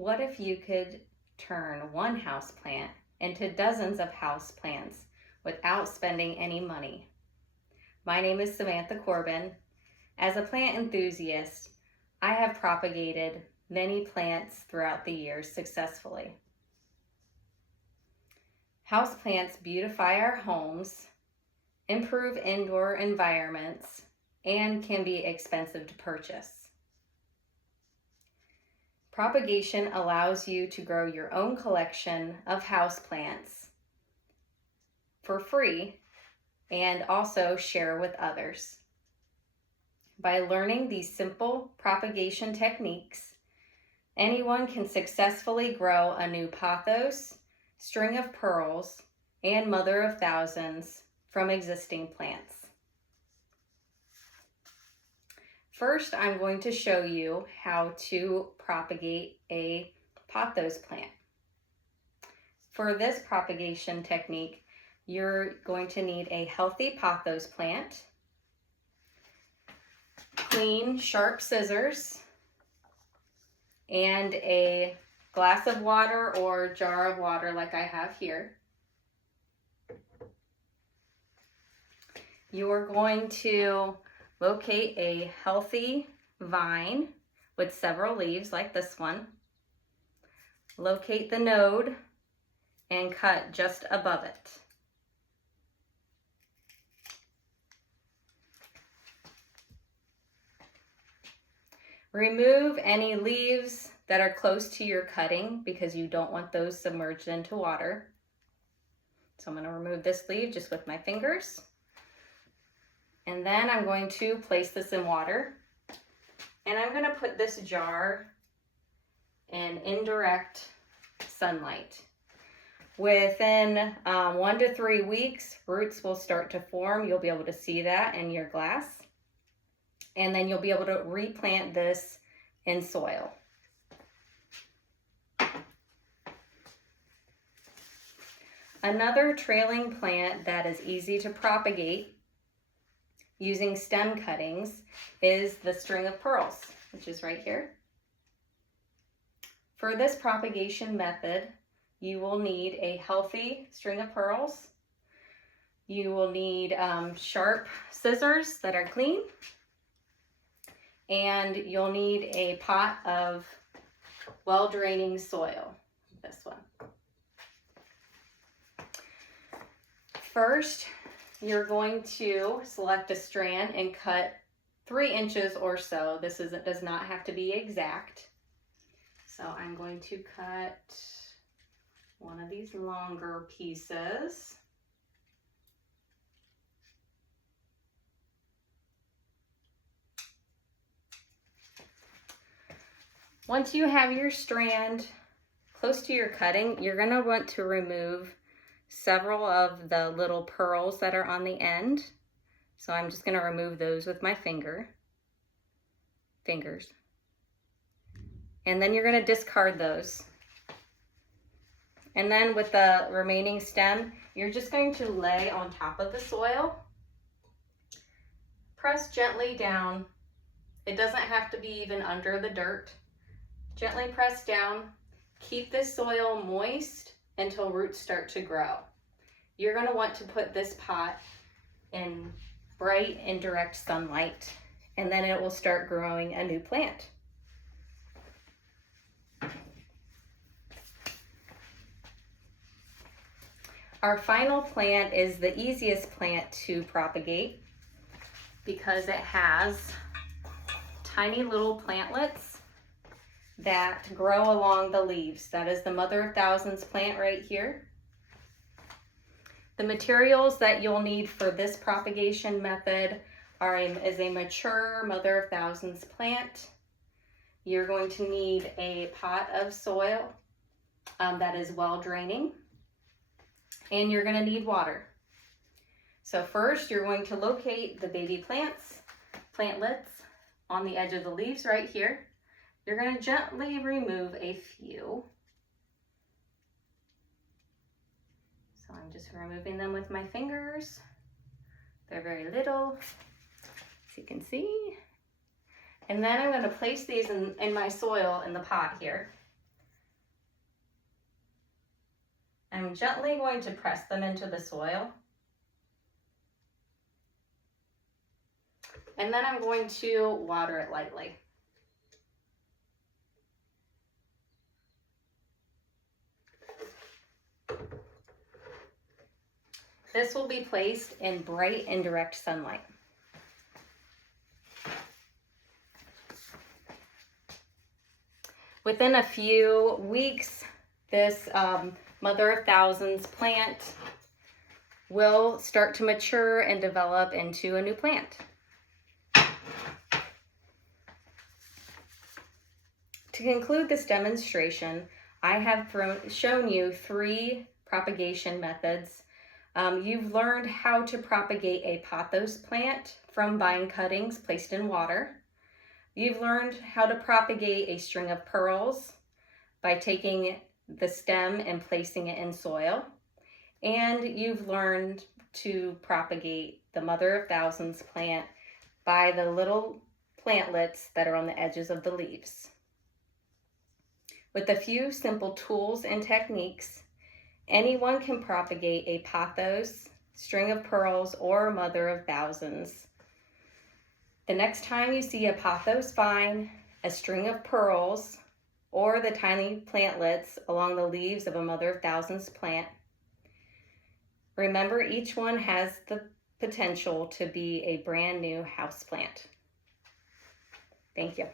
What if you could turn one houseplant into dozens of houseplants without spending any money? My name is Samantha Corbin. As a plant enthusiast, I have propagated many plants throughout the years successfully. Houseplants beautify our homes, improve indoor environments, and can be expensive to purchase. Propagation allows you to grow your own collection of houseplants for free and also share with others. By learning these simple propagation techniques, anyone can successfully grow a new pothos, string of pearls, and mother of thousands from existing plants. First, I'm going to show you how to propagate a pothos plant. For this propagation technique, you're going to need a healthy pothos plant, clean, sharp scissors, and a glass of water or jar of water like I have here. You're going to locate a healthy vine with several leaves like this one. Locate the node and cut just above it. Remove any leaves that are close to your cutting because you don't want those submerged into water. So I'm going to remove this leaf just with my fingers. And then I'm going to place this in water. And I'm going to put this jar in indirect sunlight. Within 1 to 3 weeks, roots will start to form. You'll be able to see that in your glass. And then you'll be able to replant this in soil. Another trailing plant that is easy to propagate using stem cuttings is the string of pearls, which is right here. For this propagation method, you will need a healthy string of pearls. You will need sharp scissors that are clean. And you'll need a pot of well-draining soil, this one. First, you're going to select a strand and cut 3 inches or so. This does not have to be exact. So I'm going to cut one of these longer pieces. Once you have your strand close to your cutting, you're going to want to remove several of the little pearls that are on the end. So I'm just going to remove those with my fingers. And then you're going to discard those. And then with the remaining stem, you're just going to lay on top of the soil. Press gently down. It doesn't have to be even under the dirt. Gently press down. Keep the soil moist until roots start to grow. You're going to want to put this pot in bright indirect sunlight, and then it will start growing a new plant. Our final plant is the easiest plant to propagate because it has tiny little plantlets that grow along the leaves. That is the mother of thousands plant right here. The materials that you'll need for this propagation method is a mature mother of thousands plant. You're going to need a pot of soil that is well draining, and you're going to need water. So first you're going to locate the baby plantlets on the edge of the leaves right here. You're going to gently remove a few. So I'm just removing them with my fingers. They're very little, as you can see. And then I'm going to place these in my soil in the pot here. I'm gently going to press them into the soil. And then I'm going to water it lightly. This will be placed in bright and direct sunlight. Within a few weeks, this Mother of Thousands plant will start to mature and develop into a new plant. To conclude this demonstration, I have shown you 3 propagation methods. You've learned how to propagate a pothos plant from vine cuttings placed in water. You've learned how to propagate a string of pearls by taking the stem and placing it in soil. And you've learned to propagate the Mother of Thousands plant by the little plantlets that are on the edges of the leaves. With a few simple tools and techniques, anyone can propagate a pothos, string of pearls, or Mother of Thousands. The next time you see a pothos vine, a string of pearls, or the tiny plantlets along the leaves of a Mother of Thousands plant, remember each one has the potential to be a brand new houseplant. Thank you.